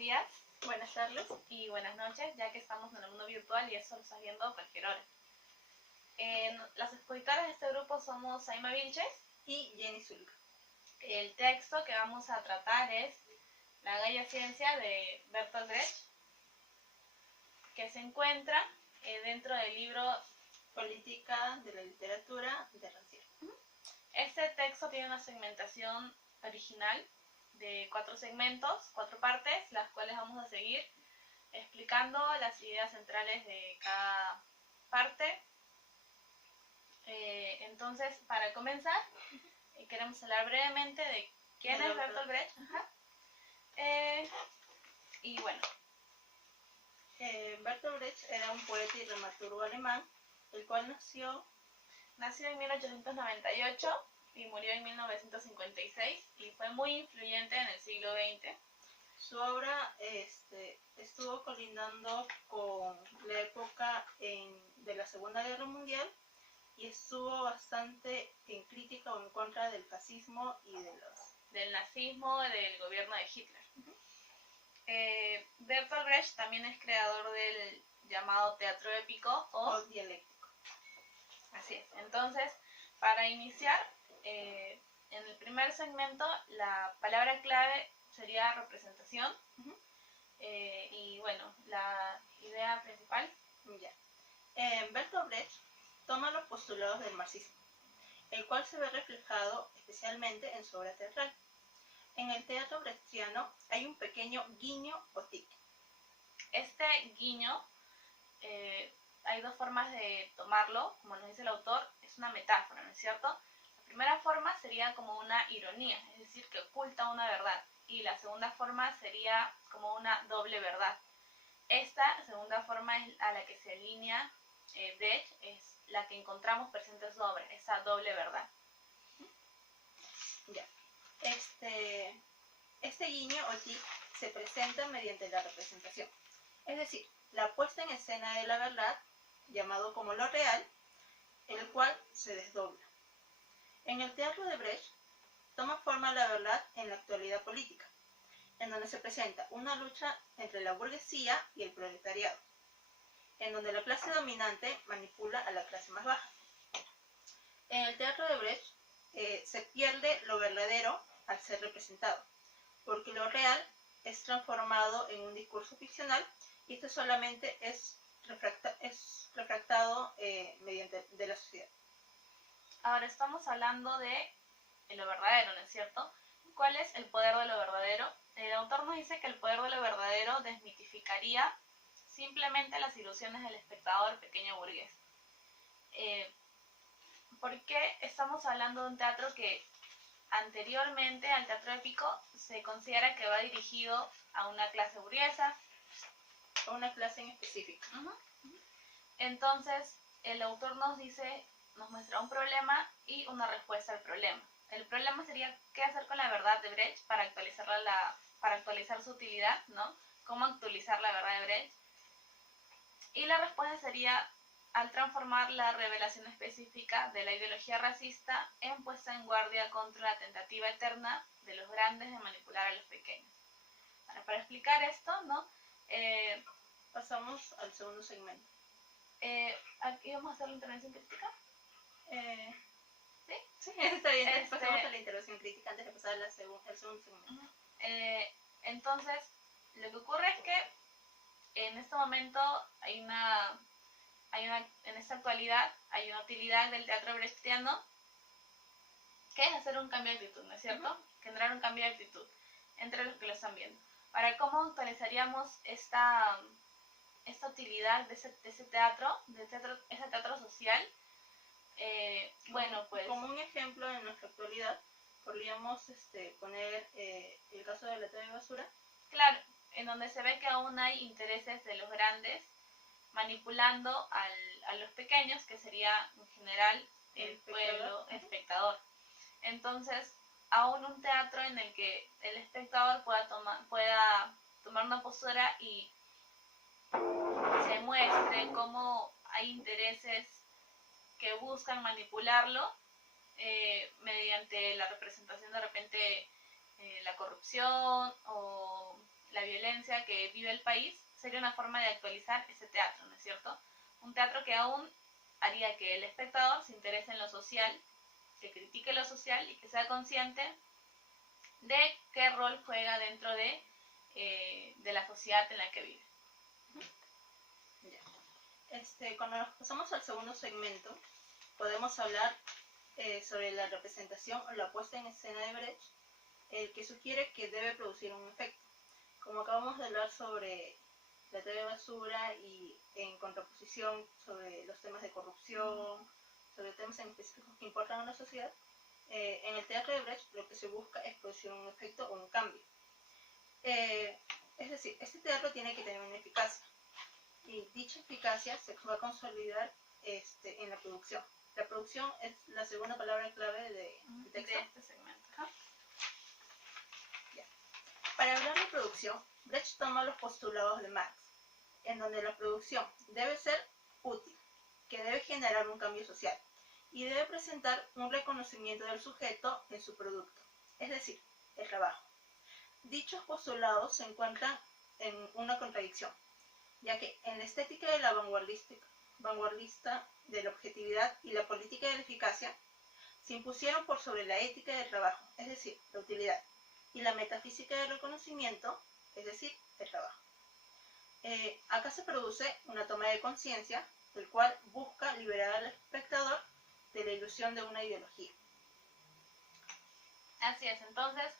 días, Buenas tardes. y buenas noches, ya que estamos en el mundo virtual y eso lo estás viendo a cualquier hora. Las expositoras de este grupo somos Saima Vilches Y Jenny Zulca. El texto que vamos a tratar es La Gaya Ciencia de Bertolt Brecht, que se encuentra dentro del libro Política de la literatura de Rancière. Este texto tiene una segmentación original de 4 segmentos, 4 partes, las cuales vamos a seguir explicando las ideas centrales de cada parte. Entonces, para comenzar, queremos hablar brevemente de quién es Bertolt Brecht. Y bueno, Bertolt Brecht era un poeta y dramaturgo alemán, el cual nació en 1898 y murió en 1956 y fue muy influyente en el siglo XX. Su obra estuvo colindando con la época de la Segunda Guerra Mundial y estuvo bastante en crítica o en contra del fascismo y del nazismo del gobierno de Hitler. Bertolt Brecht también es creador del llamado teatro épico o dialéctico. Así es. Entonces, para iniciar, en el primer segmento la palabra clave sería representación. Y bueno, la idea principal. Ya. Bertolt Brecht toma los postulados del marxismo, el cual se ve reflejado especialmente en su obra teatral. En el teatro brechtiano hay un pequeño guiño o tic. Este guiño, hay dos formas de tomarlo, como nos dice el autor, es una metáfora, ¿no es cierto? La primera forma sería como una ironía, es decir, que oculta una verdad, y la segunda forma sería como una doble verdad. Esta segunda forma es a la que se alinea Brecht, es la que encontramos presente en su obra, esa doble verdad. Ya. Este guiño o tic se presenta mediante la representación, es decir, la puesta en escena de la verdad, llamado como lo real, el cual se desdobla. En el teatro de Brecht toma forma la verdad en la actualidad política, en donde se presenta una lucha entre la burguesía y el proletariado, en donde la clase dominante manipula a la clase más baja. En el teatro de Brecht se pierde lo verdadero al ser representado, porque lo real es transformado en un discurso ficcional y esto solamente es refractado mediante de la sociedad. Ahora estamos hablando de lo verdadero, ¿no es cierto? ¿Cuál es el poder de lo verdadero? El autor nos dice que el poder de lo verdadero desmitificaría simplemente las ilusiones del espectador pequeño burgués. ¿Por qué estamos hablando de un teatro que anteriormente al teatro épico se considera que va dirigido a una clase burguesa? A una clase en específico. Entonces, el autor nos muestra un problema y una respuesta al problema. El problema sería qué hacer con la verdad de Brecht para actualizar su utilidad, ¿no? Cómo actualizar la verdad de Brecht. Y la respuesta sería al transformar la revelación específica de la ideología racista en puesta en guardia contra la tentativa eterna de los grandes de manipular a los pequeños. Ahora, para explicar esto, ¿no? Pasamos al segundo segmento. ¿Aquí vamos a hacer la intervención crítica? ¿Sí? Sí, está bien. Pasamos a la intervención crítica antes de pasar al segundo segmento. Entonces, lo que ocurre es que en este momento en esta actualidad hay una utilidad del teatro brechtiano que es hacer un cambio de actitud, ¿no es cierto? Generar un cambio de actitud entre los que lo están viendo. Para cómo actualizaríamos esta utilidad de ese teatro social. Bueno, pues como un ejemplo en nuestra actualidad podríamos poner el caso de la TV basura. Claro, en donde se ve que aún hay intereses de los grandes manipulando a los pequeños, que sería en general el pueblo espectador. Entonces, aún un teatro en el que el espectador pueda tomar una postura y se muestre cómo hay intereses que buscan manipularlo mediante la representación de repente la corrupción o la violencia que vive el país, sería una forma de actualizar ese teatro, ¿no es cierto? Un teatro que aún haría que el espectador se interese en lo social, que critique lo social y que sea consciente de qué rol juega dentro de la sociedad en la que vive. Cuando nos pasamos al segundo segmento, podemos hablar sobre la representación o la puesta en escena de Brecht, el que sugiere que debe producir un efecto. Como acabamos de hablar sobre la TV basura y en contraposición sobre los temas de corrupción, sobre temas en específicos que importan a la sociedad, en el teatro de Brecht lo que se busca es producir un efecto o un cambio. Es decir, este teatro tiene que tener una eficacia, y dicha eficacia se va a consolidar en la producción. La producción es la segunda palabra clave de texto. De este segmento. Para hablar de producción, Brecht toma los postulados de Marx, en donde la producción debe ser útil, que debe generar un cambio social, y debe presentar un reconocimiento del sujeto en su producto, es decir, el trabajo. Dichos postulados se encuentran en una contradicción, ya que en la estética de la vanguardista de la objetividad y la política de la eficacia se impusieron por sobre la ética del trabajo, es decir, la utilidad, y la metafísica del reconocimiento, es decir, el trabajo. Acá se produce una toma de conciencia, el cual busca liberar al espectador de la ilusión de una ideología. Así es, entonces,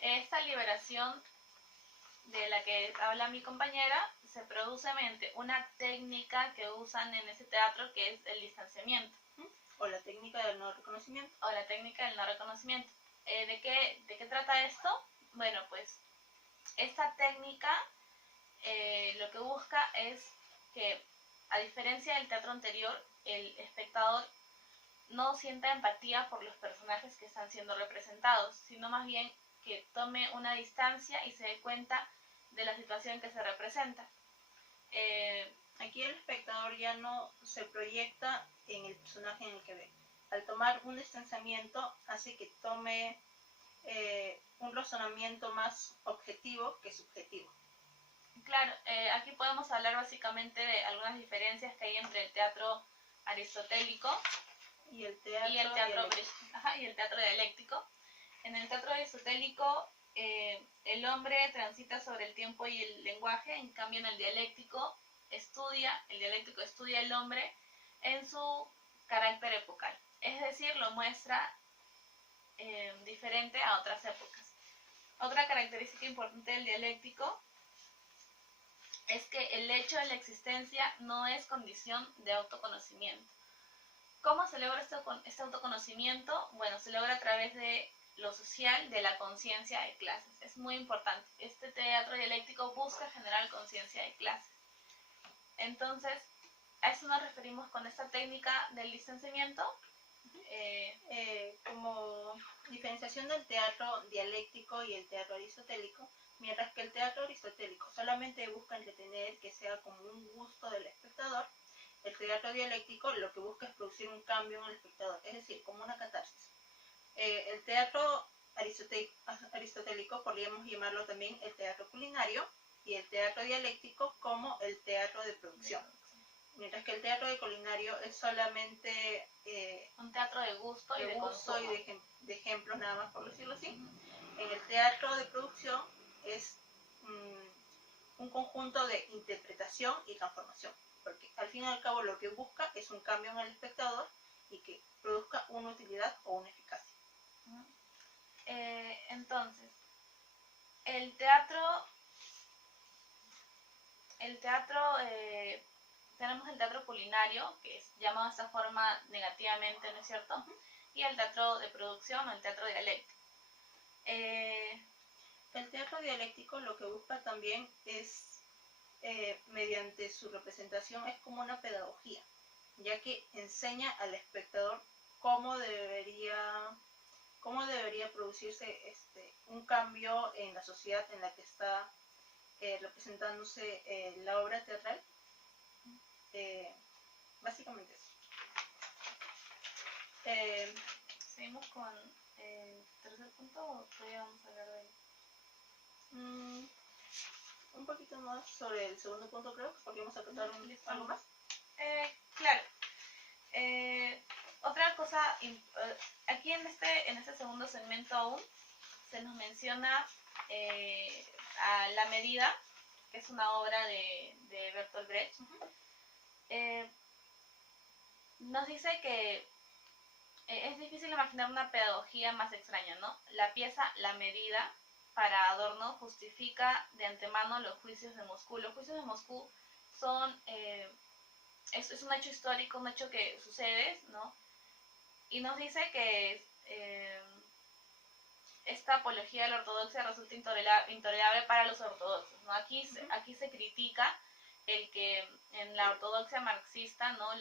esta liberación de la que habla mi compañera se produce mediante una técnica que usan en ese teatro, que es el distanciamiento. O la técnica del no reconocimiento. O la técnica del no reconocimiento. ¿De qué trata esto? Bueno, pues esta técnica lo que busca es que, a diferencia del teatro anterior, el espectador no sienta empatía por los personajes que están siendo representados, sino más bien que tome una distancia y se dé cuenta de la situación que se representa. Aquí el espectador ya no se proyecta en el personaje en el que ve. Al tomar un distanciamiento hace que tome un razonamiento más objetivo que subjetivo. Claro, aquí podemos hablar básicamente de algunas diferencias que hay entre el teatro aristotélico y el teatro dialéctico. En el teatro aristotélico el hombre transita sobre el tiempo y el lenguaje, en cambio en el dialéctico estudia el hombre en su carácter epocal, es decir, lo muestra diferente a otras épocas. Otra característica importante del dialéctico es que el hecho de la existencia no es condición de autoconocimiento. ¿Cómo se logra este autoconocimiento? Bueno, se logra a través de lo social, de la conciencia de clases. Es muy importante. Este teatro dialéctico busca generar conciencia de clases. Entonces, a eso nos referimos con esta técnica del distanciamiento. Como diferenciación del teatro dialéctico y el teatro aristotélico, mientras que el teatro aristotélico solamente busca entretener, que sea como un gusto del espectador, el teatro dialéctico lo que busca es producir un cambio en el espectador, es decir, como una catarsis. El teatro aristotélico podríamos llamarlo también el teatro culinario, y el teatro dialéctico como el teatro de producción. Mientras que el teatro de culinario es solamente un teatro de gusto y de ejemplos, nada más por decirlo así. En el teatro de producción es un conjunto de interpretación y transformación, porque al fin y al cabo lo que busca es un cambio en el espectador y que produzca una utilidad o una eficacia. Entonces, tenemos el teatro culinario, que es llamado de esta forma negativamente, ¿no es cierto? Y el teatro de producción o el teatro dialéctico. El teatro dialéctico lo que busca también es, mediante su representación, es como una pedagogía, ya que enseña al espectador cómo debería producirse un cambio en la sociedad en la que está representándose la obra teatral. Básicamente eso. ¿Seguimos con el tercer punto o todavía vamos a hablar de él? un poquito más sobre el segundo punto, creo que podríamos acotar algo más. Claro. Otra cosa, aquí en este segundo segmento aún, se nos menciona a La Medida, que es una obra de Bertolt Brecht. Nos dice que es difícil imaginar una pedagogía más extraña, ¿no? La pieza La Medida, para Adorno, justifica de antemano los juicios de Moscú. Los juicios de Moscú son... es un hecho histórico, un hecho que sucede, ¿no? Y nos dice que esta apología de la ortodoxia resulta intolerable para los ortodoxos, ¿no? Aquí se critica el que en la ortodoxia marxista, ¿no?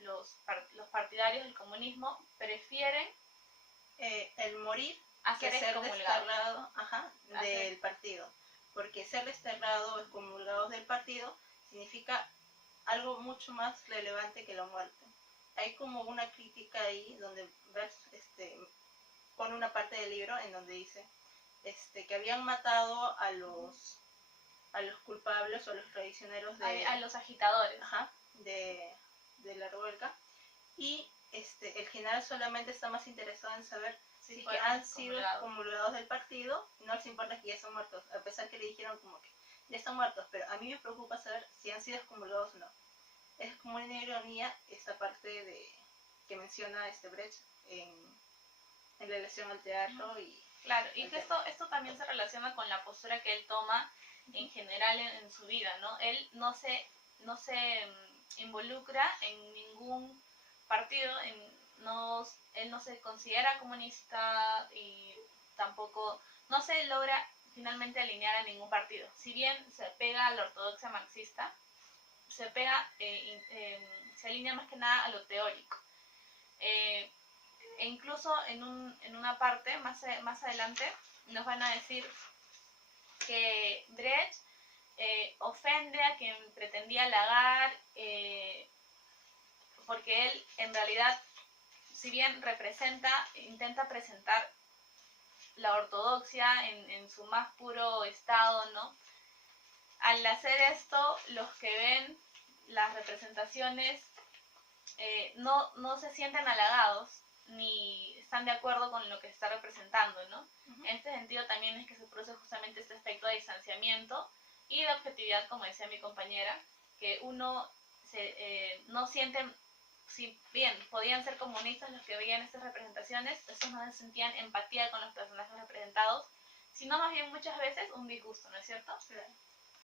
los partidarios del comunismo prefieren el morir que ser desterrado del partido, porque ser desterrado o excomulgados del partido significa algo mucho más relevante que la muerte. Hay como una crítica ahí donde Brecht pone una parte del libro en donde dice que habían matado a los culpables o a los traicioneros a los agitadores de la revuelta, y el general solamente está más interesado en saber si que han sido excomulgados del partido. No les importa que ya están muertos, a pesar que le dijeron como que ya están muertos, pero a mí me preocupa saber si han sido excomulgados o no. Es como una ironía esta parte que menciona Brecht en la elección al teatro. Claro, y que esto también se relaciona con la postura que él toma en general en su vida, ¿no? Él no se involucra en ningún partido, él no se considera comunista y tampoco no se logra finalmente alinear a ningún partido. Si bien se pega a la ortodoxia marxista, se alinea más que nada a lo teórico. E incluso en una parte más adelante nos van a decir que Brecht ofende a quien pretendía halagar, porque él en realidad, si bien intenta presentar la ortodoxia en su más puro estado, ¿no? Al hacer esto, los que ven las representaciones no se sienten halagados ni están de acuerdo con lo que se está representando, ¿no? En este sentido también es que se produce justamente este efecto de distanciamiento y de objetividad, como decía mi compañera, que uno no siente, si bien podían ser comunistas los que veían estas representaciones, estos no sentían empatía con los personajes representados, sino más bien muchas veces un disgusto, ¿no es cierto? Claro.